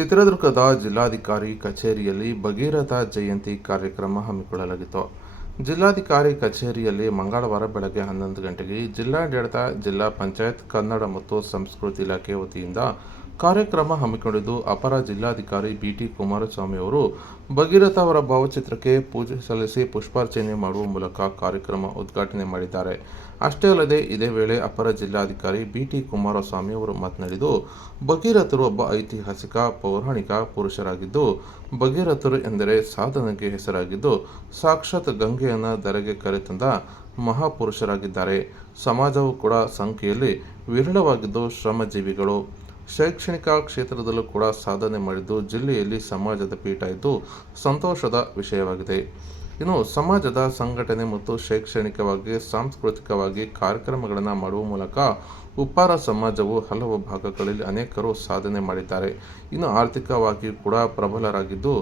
ಚಿತ್ರದುರ್ಗದ ಜಿಲ್ಲಾಧಿಕಾರಿ ಕಚೇರಿಯಲ್ಲಿ ಭಗೀರಥ ಜಯಂತಿ ಕಾರ್ಯಕ್ರಮ ಹಮ್ಮಿಕೊಳ್ಳಲಾಗಿತ್ತು. ಜಿಲ್ಲಾಧಿಕಾರಿ ಕಚೇರಿಯಲ್ಲಿ ಮಂಗಳವಾರ ಬೆಳಗ್ಗೆ ಹನ್ನೊಂದು ಗಂಟೆಗೆ ಜಿಲ್ಲಾಡಳಿತ, ಜಿಲ್ಲಾ ಪಂಚಾಯತ್, ಕನ್ನಡ ಮತ್ತು ಸಂಸ್ಕೃತಿ ಇಲಾಖೆ ವತಿಯಿಂದ ಕಾರ್ಯಕ್ರಮ ಹಮ್ಮಿಕೊಂಡಿದ್ದು ಅಪರ ಜಿಲ್ಲಾಧಿಕಾರಿ ಬಿಟಿ ಕುಮಾರಸ್ವಾಮಿ ಅವರು. ಭಗೀರಥ ಅವರ ಭಾವಚಿತ್ರಕ್ಕೆ ಪೂಜೆ ಸಲ್ಲಿಸಿ ಪುಷ್ಪಾರ್ಚನೆ ಮಾಡುವ ಮೂಲಕ ಕಾರ್ಯಕ್ರಮ ಉದ್ಘಾಟನೆ ಮಾಡಿದ್ದಾರೆ. ಅಷ್ಟೇ ಅಲ್ಲದೆ ಇದೇ ವೇಳೆ ಅಪರ ಜಿಲ್ಲಾಧಿಕಾರಿ ಬಿಟಿ ಕುಮಾರಸ್ವಾಮಿ ಅವರು ಮಾತನಾಡಿದ್ದು, ಭಗೀರಥರು ಒಬ್ಬ ಐತಿಹಾಸಿಕ, ಪೌರಾಣಿಕ ಪುರುಷರಾಗಿದ್ದು, ಭಗೀರಥರು ಎಂದರೆ ಸಾಧನೆಗೆ ಹೆಸರಾಗಿದ್ದು, ಸಾಕ್ಷಾತ್ ಗಂಗೆಯನ್ನು ಧರೆಗೆ ಕರೆತಂದ ಮಹಾಪುರುಷರಾಗಿದ್ದಾರೆ. ಸಮಾಜವು ಕೂಡ ಸಂಖ್ಯೆಯಲ್ಲಿ ವಿರಳವಾಗಿದ್ದು ಶ್ರಮಜೀವಿಗಳು. ಶೈಕ್ಷಣಿಕ ಕ್ಷೇತ್ರದಲ್ಲೂ ಕೂಡ ಸಾಧನೆ ಮಾಡಿದ್ದು ಜಿಲ್ಲೆಯಲ್ಲಿ ಸಮಾಜದ ಪೀಠ ಇದ್ದು ಸಂತೋಷದ ವಿಷಯವಾಗಿದೆ. ಇನ್ನು ಸಮಾಜದ ಸಂಘಟನೆ ಮತ್ತು ಶೈಕ್ಷಣಿಕವಾಗಿ, ಸಾಂಸ್ಕೃತಿಕವಾಗಿ ಕಾರ್ಯಕ್ರಮಗಳನ್ನು ಮಾಡುವ ಮೂಲಕ ಉಪ್ಪಾರ ಸಮಾಜವು ಹಲವು ಭಾಗಗಳಲ್ಲಿ ಅನೇಕರು ಸಾಧನೆ ಮಾಡಿದ್ದಾರೆ. ಇನ್ನು ಆರ್ಥಿಕವಾಗಿ ಕೂಡ ಪ್ರಬಲರಾಗಿದ್ದು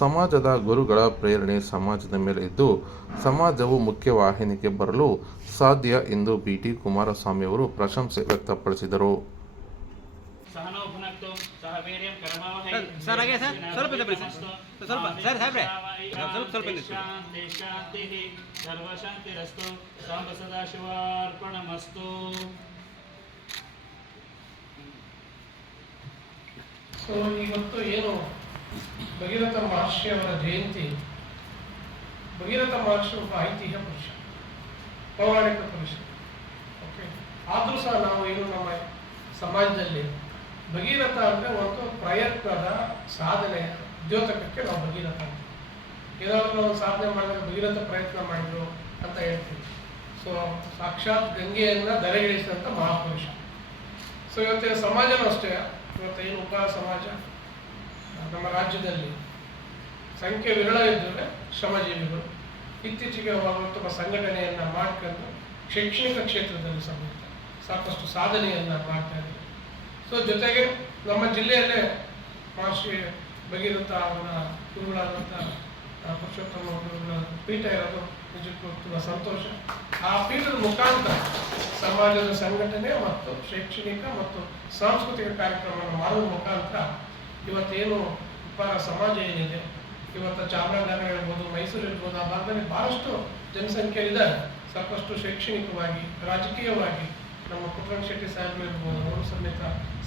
ಸಮಾಜದ ಗುರುಗಳ ಪ್ರೇರಣೆ ಸಮಾಜದ ಮೇಲೆ ಇದ್ದು ಸಮಾಜವು ಮುಖ್ಯವಾಹಿನಿಗೆ ಬರಲು ಸಾಧ್ಯ ಎಂದು ಬಿ ಟಿ ಕುಮಾರಸ್ವಾಮಿ ಅವರು ಪ್ರಶಂಸೆ ವ್ಯಕ್ತಪಡಿಸಿದರು. ಸಹನೋ ಭುನಕ್ತು ಸಹ ವೀರ್ಯಂ ಕರಮಾವಹೈ ಸರ್, ಹಾಗೆ ಸರ್, ಸ್ವಲ್ಪ. ನಮಸ್ತು. ಸ್ವಲ್ಪ, ಸರ್, ಸಾಹೇಬ್ರೆ. ಸ್ವಲ್ಪ, ಸ್ವಲ್ಪ. ಶಾಂತಿ ಶಾಂತಿಃ ಸರ್ವಶಾಂತಿರಸ್ತು ಸಾಂಬ ಸದಾಶಿವಾರ್ಪಣಮಸ್ತು ಸೊ ಇವತ್ತು ಏನು ಭಗೀರಥ ಮಹರ್ಷಿ ಅವರ ಜಯಂತಿ ಭಗೀರಥ ಮಹರ್ಷಿ ಒಬ್ಬ ಐತಿಹ್ಯ ಪುರುಷ ಪೌರಾಣಿಕ ಪುರುಷ ಓಕೆ ಆದರೂ ಸಹ ನಾವು ಏನು ನಮ್ಮ ಸಮಾಜದಲ್ಲಿ ಭಗೀರಥ ಅಂದರೆ ಒಂದು ಪ್ರಯತ್ನದ ಸಾಧನೆ, ದ್ಯೋತಕಕ್ಕೆ ನಾವು ಭಗೀರಥ ಅಂತ. ಏನಾದರೂ ಒಂದು ಸಾಧನೆ ಮಾಡಿದಾಗ ಭಗೀರಥ ಪ್ರಯತ್ನ ಮಾಡಿದ್ರು ಅಂತ ಹೇಳ್ತೀವಿ. ಸೊ ಸಾಕ್ಷಾತ್ ಗಂಗೆಯನ್ನು ದರೆಗಿಳಿಸಿದಂಥ ಮಹಾಪುರುಷ. ಸೊ ಇವತ್ತಿನ ಸಮಾಜನೂ ಅಷ್ಟೇ, ಇವತ್ತು ಏನು ಉಪ ಸಮಾಜ? ನಮ್ಮ ರಾಜ್ಯದಲ್ಲಿ ಸಂಖ್ಯೆ ವಿರಳ ಇದ್ದರೆ ಶ್ರಮಜೀವಿಗಳು. ಇತ್ತೀಚೆಗೆ ಅವರು ತಮ್ಮ ಸಂಘಟನೆಯನ್ನು ಮಾಡ್ಕೊಂಡು ಶೈಕ್ಷಣಿಕ ಕ್ಷೇತ್ರದಲ್ಲಿ ಸಮೇತ ಸಾಕಷ್ಟು ಸಾಧನೆಯನ್ನು ಮಾಡ್ತಾ ಇದ್ದಾರೆ. ಸೊ ಜೊತೆಗೆ ನಮ್ಮ ಜಿಲ್ಲೆಯಲ್ಲೇ ಮಹರ್ಷಿ ಭಗೀರಥ ಅವರ ಗುರುಗಳಾದಂಥ ಪುರುಷೋತ್ತಮ ಗುರುಗಳ ಪೀಠ ಇರೋದು ನಿಜಕ್ಕೂ ತುಂಬ ಸಂತೋಷ. ಆ ಪೀಠದ ಮುಖಾಂತರ ಸಮಾಜದ ಸಂಘಟನೆ ಮತ್ತು ಶೈಕ್ಷಣಿಕ ಮತ್ತು ಸಾಂಸ್ಕೃತಿಕ ಕಾರ್ಯಕ್ರಮವನ್ನು ಮಾಡುವ ಮುಖಾಂತರ ಇವತ್ತೇನು ಉಪ್ಪಾರ ಸಮಾಜ ಏನಿದೆ, ಇವತ್ತು ಚಾಮರಾಜನಗರ ಇರ್ಬೋದು ಮೈಸೂರು ಇರ್ಬೋದು ಆ ಭಾಗದಲ್ಲಿ ಬಹಳಷ್ಟು ಜನಸಂಖ್ಯೆ ಇದೆ ಸಾಕಷ್ಟು ಶೈಕ್ಷಣಿಕವಾಗಿ, ರಾಜಕೀಯವಾಗಿ ನಮ್ಮ ಪುಟ್ಟರಂಗ ಶೆಟ್ಟಿ ಸಾಹೇಬ್ ಇರ್ಬೋದು ಅವರು ಸಮೇತ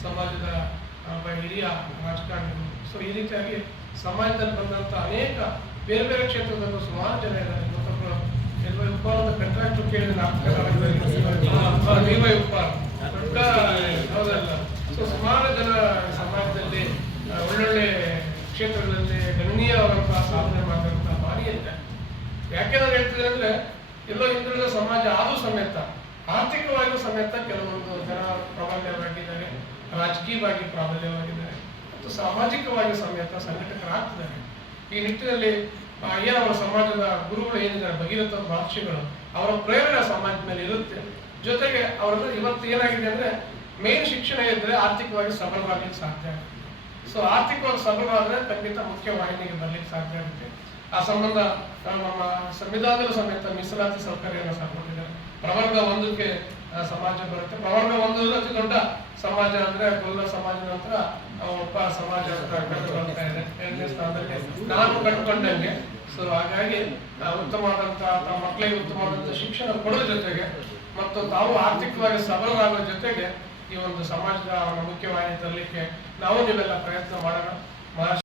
ಸಮಾಜದ ಹಿರಿಯ ರಾಜಕಾರಣಿಗಳು. ಸೊ ಈ ರೀತಿಯಾಗಿ ಸಮಾಜದಲ್ಲಿ ಬಂದಂಥ ಅನೇಕ ಬೇರೆ ಬೇರೆ ಕ್ಷೇತ್ರದಲ್ಲೂ ಸುಮಾರು ಜನ ಇದ್ದಾರೆ. ಮತ್ತೊಬ್ಬರು ಎಲ್ಲ ಉಪ್ಪಾರದ ಕಂಟ್ರಾಕ್ಟರ್ ಕೇಳಿದ ದೊಡ್ಡ ಸೊ ಸುಮಾರು ಜನ ಸಮಾಜದಲ್ಲಿ ಒಳ್ಳೊಳ್ಳೆ ಕ್ಷೇತ್ರಗಳಲ್ಲಿ ಗಣನೀಯವಾದಂತಹ ಸಾಧನೆ ಮಾಡಿದಂತಹ ಭಾರಿ ಇದೆ. ಯಾಕೆ ನಾನು ಹೇಳ್ತಿದ್ದೀನಿ ಅಂದ್ರೆ, ಎಲ್ಲೋ ಹಿಂದುಳಿದ ಸಮಾಜ ಆದರೂ ಸಮೇತ ಆರ್ಥಿಕವಾಗಿಯೂ ಸಮೇತ ಕೆಲವೊಂದು ಜನ ಪ್ರಾಬಲ್ಯವಾಗಿದ್ದಾರೆ, ರಾಜಕೀಯವಾಗಿ ಪ್ರಾಬಲ್ಯವಾಗಿದ್ದಾರೆ, ಮತ್ತು ಸಾಮಾಜಿಕವಾಗಿ ಸಮೇತ ಸಂಘಟಕರಾಗ್ತಿದ್ದಾರೆ. ಈ ನಿಟ್ಟಿನಲ್ಲಿ ಏನು ಅವರ ಸಮಾಜದ ಗುರುಗಳು ಏನಿದ್ದಾರೆ ಭಗೀರಥ ಮಹರ್ಷಿಗಳು, ಅವರ ಪ್ರೇರಣೆ ಸಮಾಜದ ಮೇಲೆ ಇರುತ್ತೆ. ಜೊತೆಗೆ ಅವರಲ್ಲಿ ಇವತ್ತು ಏನಾಗಿದೆ ಅಂದ್ರೆ ಮೇನ್ ಶಿಕ್ಷಣ ಇದ್ರೆ ಆರ್ಥಿಕವಾಗಿ ಸಬಲವಾಗಲಿಕ್ಕೆ ಸಾಧ್ಯ. ಆಗುತ್ತೆ ಸೊ ಆರ್ಥಿಕವಾಗಿ ಸಬಲವಾದ್ರೆ ಖಂಡಿತ ಮುಖ್ಯ ವಾಹಿನಿಗೆ ಬರ್ಲಿಕ್ಕೆ ಸಾಧ್ಯ ಆಗುತ್ತೆ. ಆ ಸಂಬಂಧ ನಮ್ಮ ಸಂವಿಧಾನದ ಸಮೇತ ಮೀಸಲಾತಿ ಸೌಕರ್ಯವನ್ನು ಸಹ ಕೊಟ್ಟಿದ್ದಾರೆ ಪ್ರವರ್ಗ ಒಂದಕ್ಕೆ ಸಮಾಜ ಬರುತ್ತೆ. ಪ್ರವರ್ಗ ಒಂದು ಅತಿ ದೊಡ್ಡ ಸಮಾಜ ಅಂದ್ರೆ ಗೊಲ್ಲ ಸಮಾಜ ನಂತರ ಒಬ್ಬ ಸಮಾಜ ಅಂತ ಇದೆ. ಸ್ಥಾನದಲ್ಲಿ ನಾನು ಕಂಡುಕೊಂಡಂಗೆ ಸೊ ಹಾಗಾಗಿ ಉತ್ತಮವಾದಂತಹ ತಮ್ಮ ಮಕ್ಕಳಿಗೆ ಉತ್ತಮವಾದಂತಹ ಶಿಕ್ಷಣ ಕೊಡೋ ಜೊತೆಗೆ ಮತ್ತು ತಾವು ಆರ್ಥಿಕವಾಗಿ ಸಬಲರಾಗೋ ಜೊತೆಗೆ ಈ ಒಂದು ಸಮಾಜದ ಮುಖ್ಯವಾಹಿನಿ ತರಲಿಕ್ಕೆ ನಾವು ನೀವೆಲ್ಲ ಪ್ರಯತ್ನ ಮಾಡೋಣ.